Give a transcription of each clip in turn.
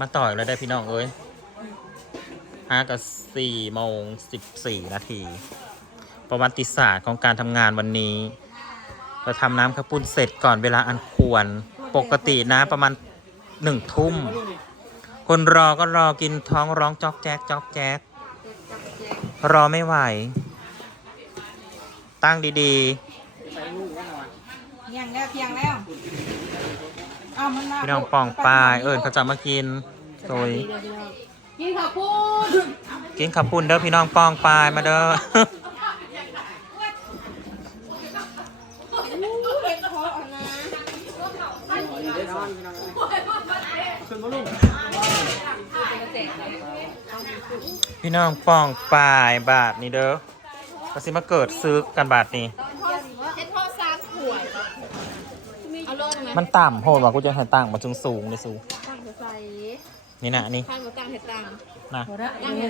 มาต่อยแล้วได้พี่น้องเอ้ยห้ากับสี่โมงสิบสี่นาที ประวัติศาสตร์ของการทำงานวันนี้ เราทำน้ำข้าวปุ้นเสร็จก่อนเวลาอันควร ปกตินะประมาณหนึ่งทุ่ม คนรอก็รอกินท้องร้องจอกแจ๊กจอกแจ๊กรอไม่ไหว ตั้งดีเที่ยงแล้วเที่ยงแล้ว พี่น้องปองปลายเอิญเขาจะมากินโดยกินข้าวปุ้นกินขับปุ่นเด้อพี่น้องปองปลายมาเด้อเป็นเพราะนะพี่น้องปองปลายบาทนี่เด้อก็สิมาเกิดซื้อกันบาทนี้ เห็ดเพาะสามขวดเอาโลดไห มมันต่ำโหดว่ะกูจะให้ตั้งมาจึงสูงเลยสูงตั้งใส่นี่นะนี่ข้างมาตั้งเห็ดตังนะ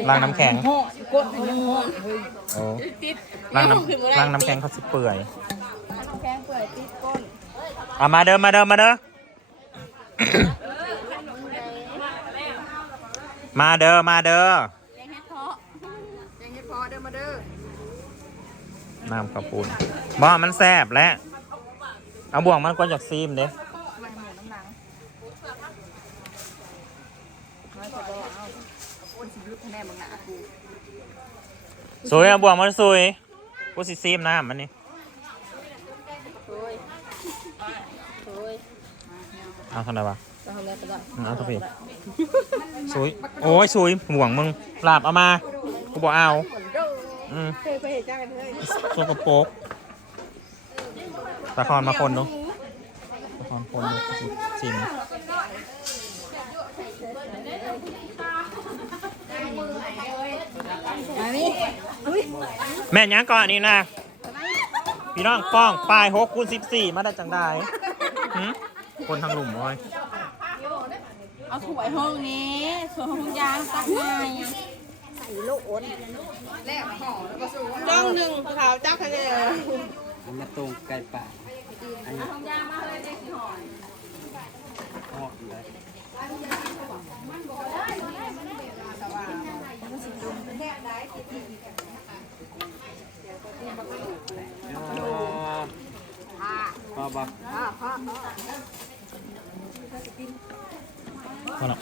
ล้างน้ำแข็งกดยังงงโอ้ติดล้างน้ำล้างน้ำแข็งเขาสิเปื่อยน้ำแข็งเปื่อยติดก้นเอามาเด้อมาเด้อมาเด้อ มาเด้อมาเด้อแกงเห็ดเพาะแกงเห็ดเพาะเด้อมาเด้อน้ำข้าวปุ้นบ่มันแซ่บและ เอาบ่วงมันก็จากซีมเด้ไม่หมูน้ำหนังน้อยกว่าบ่เอาอ้นสิลึกแน่มึงนะกูสวยเอาบ่วงมันสวยกูสิซีมน้ำมันนี่โอ้ยโอ้ยเอาเท่าไหร่วะจะทำอะไรก็ได้เอาเท่าไหร่สวยโอ้ยสวยบ่วงมึงลาบเอามากูบอกเอาอืมเคยไปเห็นจ้ากันเลยโซกโปรก ตะคอนมาคนดูตะคอนคนดูชิบสี่แม่ยังก่อนนี่นะพี่น้องป้องปลายหกคูณสิบสี่มาได้จังได้คนทางหลุมโอ้ยเอาถวยห้องนี้สวนห้องยางตักไงใส่ลูกอ้นแลกห่อแล้วก็สูจ้องหนึ่งขาวจักคะแนนมันมาตรงไก่ป่า อันนี้ห้องยางมาเลยเด็กห่อออกเลยพอบอกมาเนาะ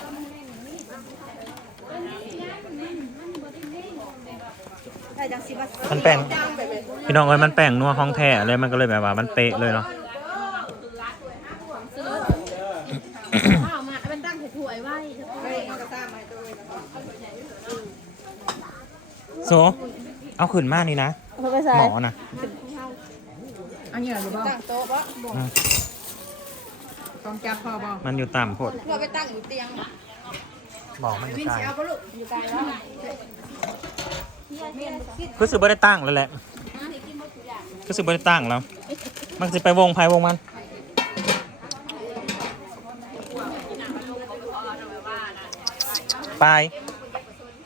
มันแป้งพี่น้องเอ้ยมันแป้งนัวห้องแท้เลยมันก็เลยแบบว่ามันเป๊ะเลยเนาะข้าวมาเป็นตั้งถ้วยไว้เฮ้ยกระซ่ามาตัวโซเอาขึ้นมากนี่นะเขาไปใส่หมอนะอันนี้เหรอบ้ตั้งโต๊ะปะอืมต้องจับพอบ่มันอยู่ต่ำโพดเราไปตั้งอยู่เตียงบอกมันอยู่วินไกลเสียปะลูกอยู่ไกลแล้ว คือสือไม่ได้ตั้งแล้วแหละคือสือไม่ได้ตั้งแล้ว มันจะไปวงไพ่วงมันไป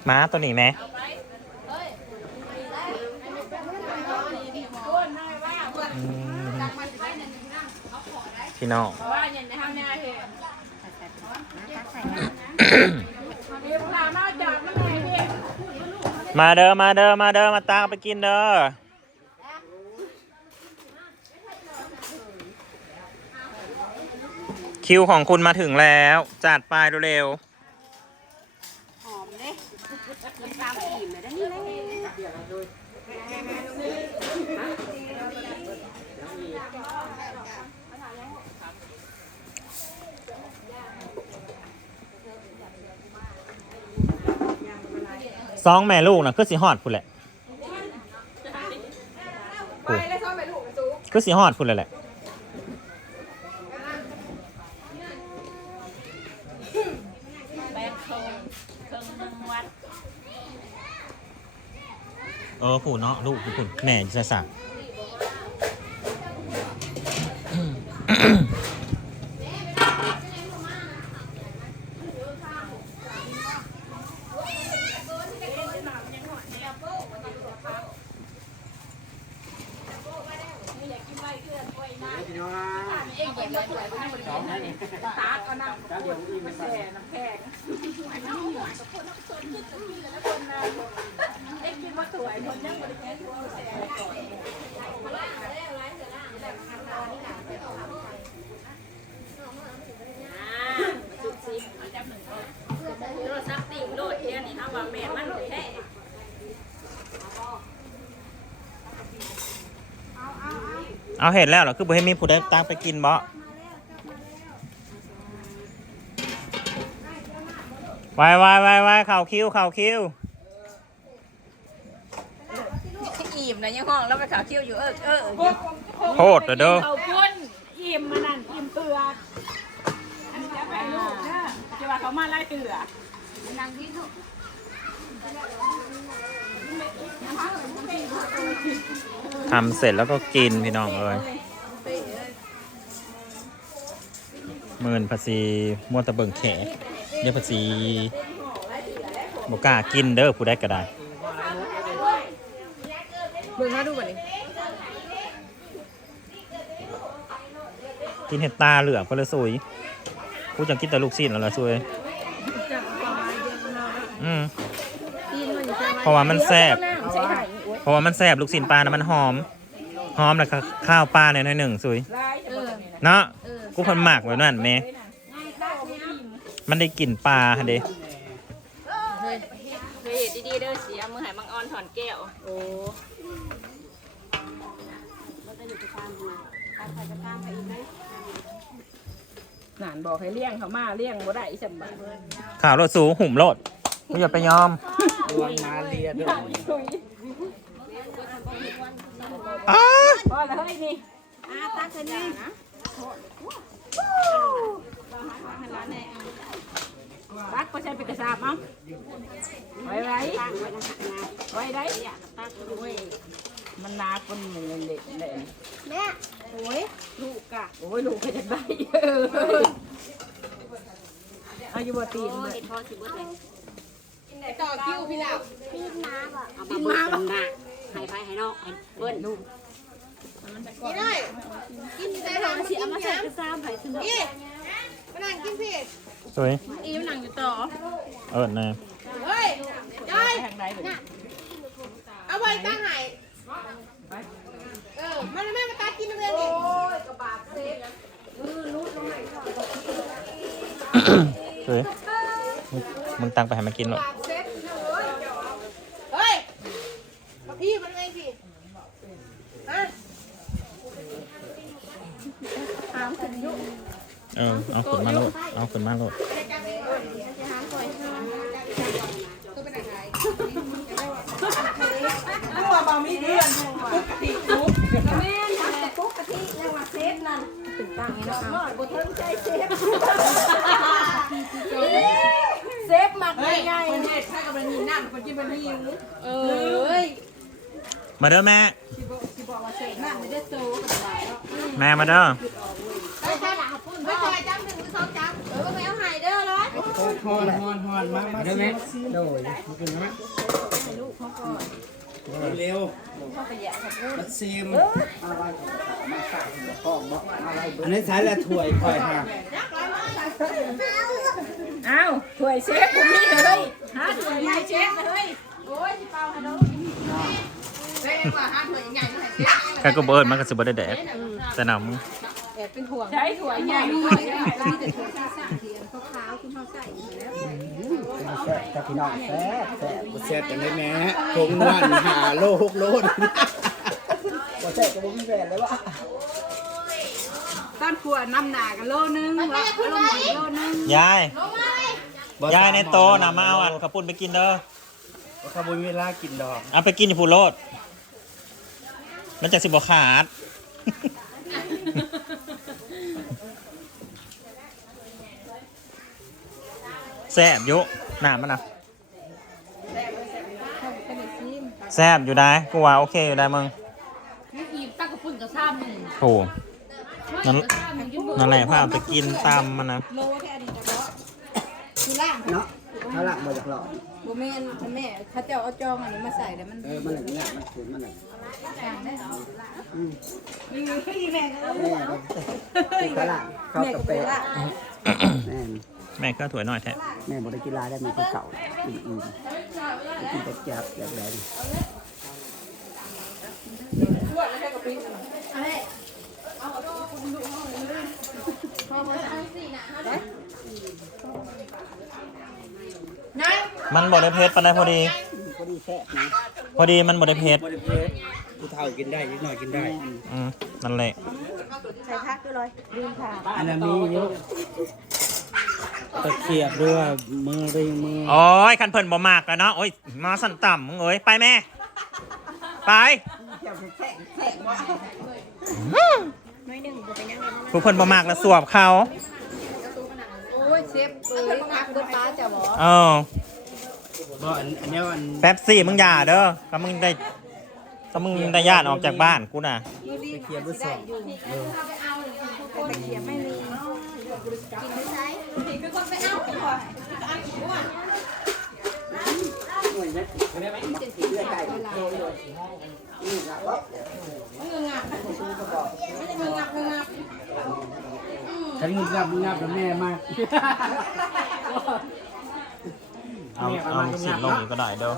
ม้าตัวนี้ไหมอืมพี่น้อง มาเด้อมาเด้อมาเด้อมาตามไปกินเด้อคิวของคุณมาถึงแล้ว จัดไปเร็วอมเลยกินตามอิ่มเลยได้นี่เลย ๆ สองแม่ลูกนะคือสีฮอดพุ่นแหละไปแล้วชอบไปลูกไปซูคือสีฮอดพุ่นเลยแหละแบกโคงเครื่องนึงวัดเออผู้เนาะลูกผู้แม่จะสั่ง พี่น้อง เองเก็บไว้สวยไปหมด สองให้นี่ ตาก็นั่ง แล้วเดี๋ยวอิ่มไป โทรศัพท์ติ่งโดดเทียนนี่ทำว่าแม่มันแท้เอาเห็นแล้วเหรอ คือบ่ให้มีผู้ใดตามไปกินบ่วายวายวายวายเข่าคิวเข่าคิวอิ่มนะยังห้องแล้วไปขาคิวอยู่เออเออ โคตรเด้อเขาพุ่นอิ่มมานั่นอิ่มเตืออันนี้จะไปลูกนะจะว่าเขามาไล่เตือทำเสร็จแล้วก็กินพี่น้องเอ้ยหมื่นภาษีมวตะเบิงแขเดี๋ยวภาษีบกล้ากินเด้อผู้ใดก็ได้เบิ่งมาดูก่อนดิ กินเห็ดตาเหลือกเพนเลยสุยกูจะกินแต่ลูกชิ้นแล้วล่ะสุยอืมเพราะว่ามันแซ่บใช่ไหมเพราะว่ามันแซ่บลูกชิ้นปลานะมันหอม หอมแล้วก็ข้าวปลาในอยหนึ่งสุยเออเนาะกูพันหมากไว้นั่นแม่มันได้กลิ่นปลาฮะเด้เฮ้ยเฮ้ยดีๆเด้อเสียมือหายมังออนถอนแก้วโอ้ห นานบอกให้เลี้ยงเขามาเลี้ยงบ่ได้อีสัมบัติข่าวรถสูงหุ่มรถกูอย่าไปยอมระวังมาเรียด้วยอ้าพอแล้วเฮ้ยนี่อาตาคนนี้ตักก็ใช้เป็นกระสาบมั้งไว้ไว้ไว้ได้ตักด้วยมันนาคนหนึ่งเล็กเลยแม่ โอ้ยลูกอะโอ้ยลูกก็จะได้เอออายุบตีนเลยต่อคิวพี่หลับพี่น้ำอะเอามาเบิ้ลหน้าให้ไปให้นอกให้เบิ้ลลูกกินได้กินได้ทางสิเอามาใส่กระซ้ำให้สนุกนี่มานั่งกินพี่สวยอีมหนังอยู่ต่อเออนะเฮ้ยยายทางใดแบบเอาไว้ตั้งไหน เออมันไม่มาตากินเรื่องนี้สวยมึงมึงตังไปให้มันกินหรอกเฮ้ยพี่มันไงพี่ฮะเออเอาขึ้นมาโลดเอาขึ้นมาโลด ตัวบะมีเดือนปกติทุก แม่ทำแต่ปุ๊กกะทิยังมาเซฟนั่นเป็น ตังค์นะน้อยบ่เทิงใจเซฟเซฟหมักใหญ่คนเด็ดถ้ากับมันมีน้ำคนกินมันหิวเอ้ยมาเด้อแม่น้ำไม่ได้โซ่กับอะไรแม่มาเด้อไปใช่หลังปุ่นไปซอยจ้ำหนึ่งหรือสองจ้ำเออไปเอาหายเด้อร้อยฮอนฮอนฮอนมามาได้ไหมโดยมากินไหมเร็วมาซิมอันนี้ใช้ละถ้วยคอยค่ะอ้าวถ้วยเชฟผมนี่เลยหาถ้วยใหญ่เชฟเลยเฮ้ยว่าห้าถ้วยใหญ่ๆหน่อยสิใครก็บ่เอิญมันก็สิบ่ได้แดกแต่หนำใช้ถ้วยใหญ่เส ร็จกันได้ไหมคงวันหาโลหกโลดต้นขวดน้ำหนากันโลนึงละโลนึงโลนึงยายยายในโตะนะมาเอาอันข้าวปุ้นไปกินเด้อขบุญเวลากินดอกเอาไปกินอยู่พูโลดมันจะสิบ่ขาด แซ่บอยุหนามันนะแซ่บอยู่ได้กูว่าโอเคอยู่ได้มึงอิ่มตั้งกระปุ่นกระซ้ำหนึ่งโอ้นั่นนั่นแหละพาไปกินตามมันนะคือล่างเนาะเอาละมาจากหลอดบ่แม่นแม่ข้าเจ้าเอาจองอันนี้มาใส่แล้วมันเออมันหนึ่งเนี่ยมันขุนมันหนึ่งมีพี่แม่ก็แม่ก็กระละเข้ากาแฟแม่ แม่ก็ถั่วยหน่อยแท้แม่บริกีฬาได้แม่ก็เก่าอื่นอื่นกินแต่จับแบบแดงมันบดได้เพชรปานใดพอดีก็ดีแซ่บนะพอดีมันบดได้เพชรบริเพชผู้เฒ่ากินได้นิดหน่อยกินได้ อืมนั่นแหละใส่พักด้วยเลยลืมค่ะอันนั้นมีเยอะ ตะเกียบด้วยมือริงมือโอ้ยคันเพิ่นบ่มากแล้วเนาะโอ้ยมาสั่นต่ำมึงเอ้ยไปแม่ ไปน้อยหนึ่งจะไปยังไงผู้เพิ่นบ่มากแล้วสวบเขาโอ้ยเชฟเอ้ยพักเบิดป้าจะบอกเออบ่อันอันเนี้ยอันแป๊บซี่มึงอย่าเด้อถ้ามึงได้ถ้ามึงได้ญาติออกจากบ้านกูน่ะตะเกียบด้วยสองเออตะเกียบไม่มี ฉันงึบงับงึบงับแล้วแม่มาก เอาเอาสิลงอีกก็ได้เด้อ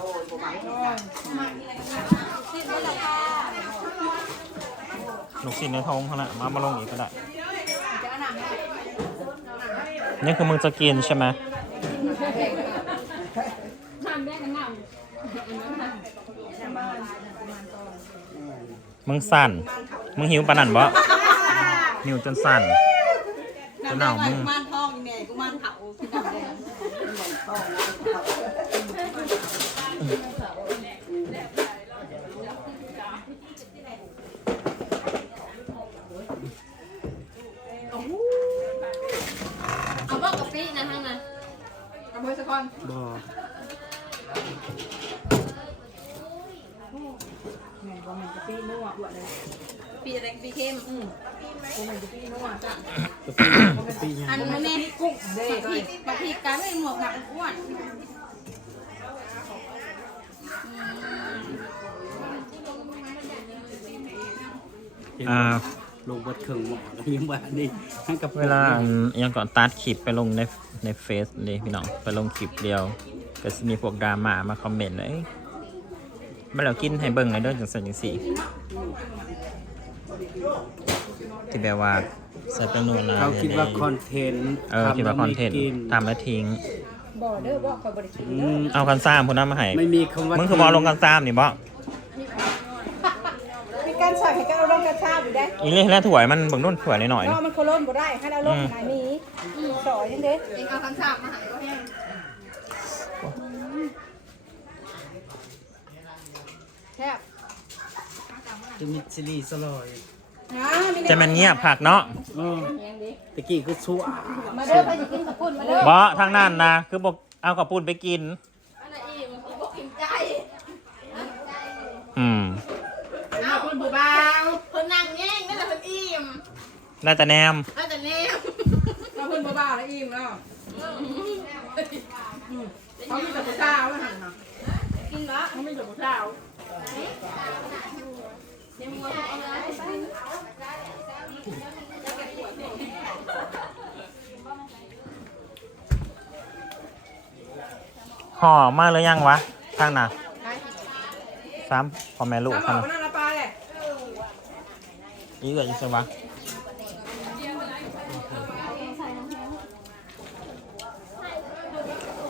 ลูกศิษย์ในทงเขาน่ะมามาลงอีกก็ได้ นี่คือมึงจะกินใช่ไหมมึงสั่น มึงหิวปานนั่นบ่หิวจนสั่นจนหนาวมึงมันทองเนี่กูมันเผาพี่น้ำแดง เอาบอกกะปินะทั้งนั้น เอาไว้สักคน บ่ ปีแดงปีเข้มอืม กะปิกะปิยัง อันนี้แม่กุ้งเด้บางทีบางที การไม่หมวกหนักอ้วนอ่าลงบดเครื่องหมอแล้วยังว่านี่ทั้งกับเวลาอันยังก่อนตัดคลิปไปลงในในเฟซเลยพี่น้องไปลงคลิปเดียวก็สิมีพวกดราม่ามาคอมเมนต์เลยเอ้ยมาแล้วกินให้เบิ่งในอยเด้อจังสันจังสี่ที่แบบว่าใส่เป็นนูนนะเขาคิดว่าคอนเทนต์เออคิดว่าคอนเทนต์กินทำแล้วทิ้ง บ่อเด้อบ่คอยบริกินอืมเอากันซ้ำพุ่นน้ำมาให้ไม่มีคำว่ามึงคือบอลงกันซ้ำนี่บ่มีการใส่ให้การเอาลงกระชาอยู่ได้อีเล่แล้วถวยมันเบิ่งนู่นถวยหน่อยๆเนาะเนาะมันโคล้นบ่ได้ให้เราลงไหนมีสอยยังเด้เองเอาคำสาบมาหาก็แห้งแซ่บจะมีซีรีส์สลอยนะมี จะมันเงียบผักเนาะเออตะกี้คือชั่วมาเด้อไปสิกินกับปุ่นมาเด้อบ่ทางนั้นนะคือบอกเอากับปูนไปกินอันนั้นอิ่มกูบอกอิ่มใจอืมเอาคนผู้บ่าวเพิ่นนั่งแย่งนั่นแหละเพิ่นอิ่มได้แต่แนมน่าจะแนวเอาคนผู้บ่าวแล้วอิ่มแล้วเขามีแต่ผู้สาวแล้วหันเนาะกินเนาะเขามีแต่ผู้สาว เดี๋ยวมัวเอาเลยห่อมาเลยยังวะทางน่ะสามพ่อแม่ลูกถ้าบเขาอกนะว่าน่าละปลาเลยอีกเหรออีกใช่วะ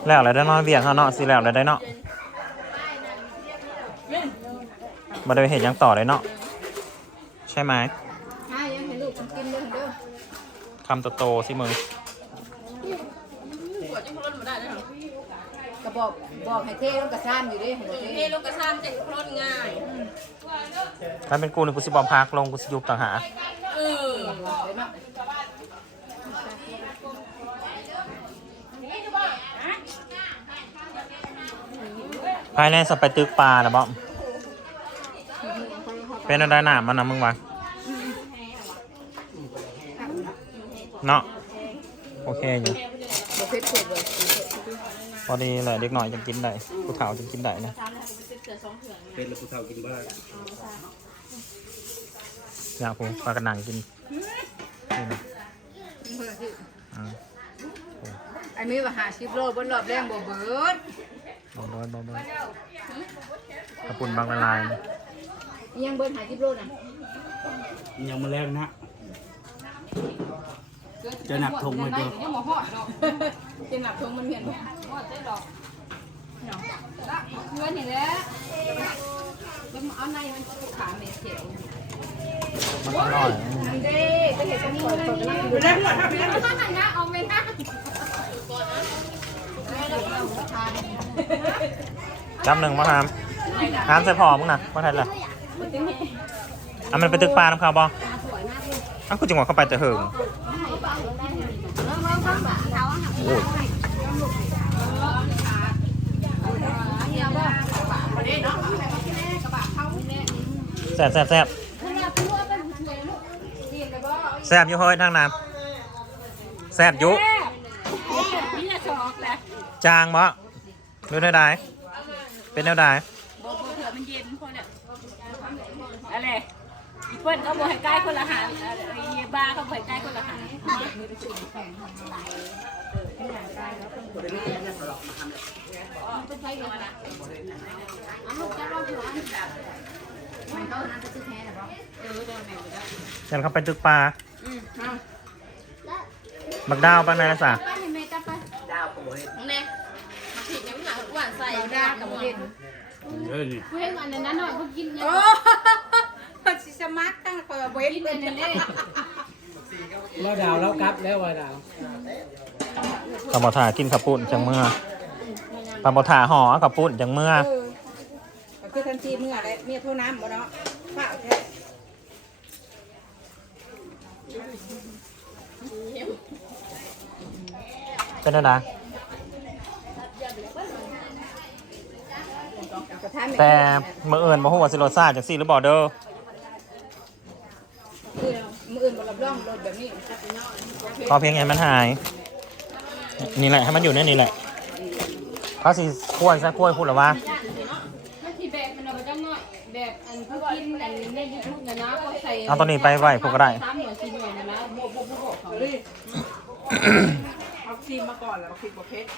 แล้วอะไรได้เนาะเบียกเขาเนาะสิแล้วอะไรได้เนาะมาได้เห็นยังต่อเลยเนาะ ใช่ไหมใช่ยังเห็นลูกฉันกินเด้อเด้อคำโตๆสิมึงปวดยังร้นมาได้เลยเหรอก็บอกบอกให้เท่ลงกระชามอยู่ดิให้เท่เทลงกระซามจะร้นง่ายถ้าเป็นกูเนี่ยกูสิบอมพักลงกูสิยุบต่างหากเออเนาะภายในสไปตึกปลานะบอม เป็นอะไรหนามันนะมึงวะเนาะโอเคอยู่บอกเพชรถูกเลยพอดีแหละเด็กหน่อยจะกินได้ผู้เฒ่าจะกินได้นะเป็นแล้วผู้เฒ่ากินบ้างอยากกูปลากระนังกินนี่นะอืมโอ้ไอ้มีว่าหาชิปโลบนรอบแรงบ่เบิดบอเบิร์ดบอเบิร์ดกระปุ่นบางละลาย ยังเบิดหาชิปโลน่ะยังมาแรงนะจะหนักธงมาด้วยยังบ่ฮอดดอกเป็นหนักทงมันเพียนบ่ฮอดได้ดอกเนาะละเงินนี่แหละแล้วมาเอาในมันขาเมเสียวมันอร่อยอันเด้จะเห็นตรงนี้เลยนี่ดูได้หมดครับนะเอาไม่ได้จำหนึ่งมาทำน้ำใส่พอมึงนะมาทันเลย อะมันไปตึกปลาน้ำขาวบออ้าวกูจังหวะเข้าไปแต่เหิงโอ้ยแซ่บแซ่บแซ่บแซ่บอยุ่เฮ้ยทางน้ำแซ่บอยุนี่จะชอกแหละจางบ่หรือแนวใดเป็นแนวใดบ่บ่เผื่อมันเย็นพอเนี่ยอะไรอี เปิ้ลเขาบอกให้ใกล้คนละหารไอ้บ้าเขาบอกให้ใกล้คนละหารเดี๋ยวเขาไปตึกปลาบักดาวปะนายสาแน่มาผิดยังหนักหวานใส่ดากับเห็นเฮ้ยนี่เห็นอันนั้นหน่อยพวกกินเนี่ยมัน สิสมัครตั้งคอยเบิดกินอันนั้นเลยแล้วดาวแล้วกลับแล้วว่าดาวปลาบอถากินขับปุ่นจังเมื่อปลาบอถาห่อขับปุ่นจังเมื่อเออก็คือทันทีเมื่อไรเมียโทรน้ำบ่เนาะฝากแท้เป็นอะไรกระทะแต่เมื่อเอิญมาหัวาสิโรซ่าจากซี่หรือบอเดอร์ มือมืออื่นบ่รับรองรถแบบนี้พอเพียงไงมันหาย นี่แหละให้มันอยู่ในนี่แหละเขาสิคุ้ยซะคุ้ยพูดหรือว่าถ้าที่แบบมันเอาไปจังหน่อยแบบอันเขากินอันในยูทูบนะนะเขาใส่เอาตัวนี้ไปไหวพวกก็ได้ซ้ำเหมือนซีหน่วยนะนะโบโบโบโบเขาเอาครีมมาก่อนแล้วครีมบ่เพชร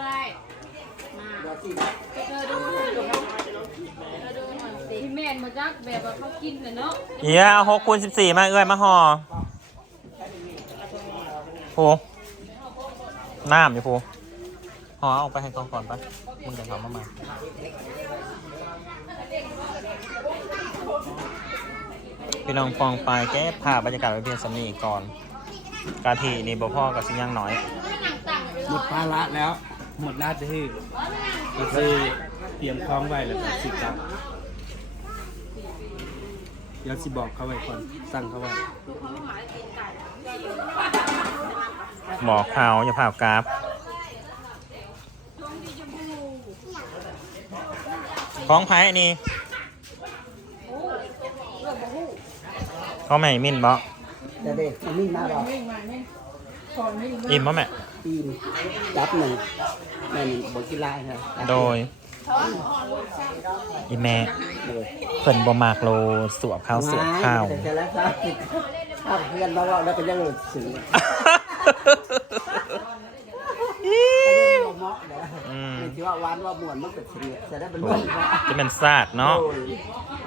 เลยมาเธอดูเธอดูเธอดู หน่อยสิพี่แม่นมาจักแบบว่าเขากินเลยเนาะเอียเอาหกคูณสิบสี่มาเอ้ยมาห่อโหน้ำอยู่พูห่อเอาไปให้กองก่อนไปมึงจะทำมาใหม่พี่น้องฟองไปแก้ภาพบรรยากาศไว้เพียงสำนีก่อน กาทีนี่บ่พ่อกับสิย่างน้อย หมดภาระแล้ว หมดหน้าที่ก็คือเตรียมคล้องไว้แล้วก็สิกลับเดี๋ยวสิบอกเขาไว้ก่อนสั่งเขาไว้บอกเขาอย่าเผากราฟของไผ่นี่เขาไม่มินบ่แต่เด็กมันนิ่งมากหรอกอิ่มบ่แม่ปีนจับหนึ่งแม่นบกีฬาครับโดย อีแม่เลยเพิ่นบ่มากโลสวบข้าวสวบข้าว แต่แต่ละครับถ้าเพื่อนมาว่าแล้วก็ยังสื่อเหมาะเด้ออืม ที่ว่าหวานว่าม่วนมันเป็นเสียงแต่ได้เป็นม่วนว่า จะเป็นซาดเนาะ โอ้ย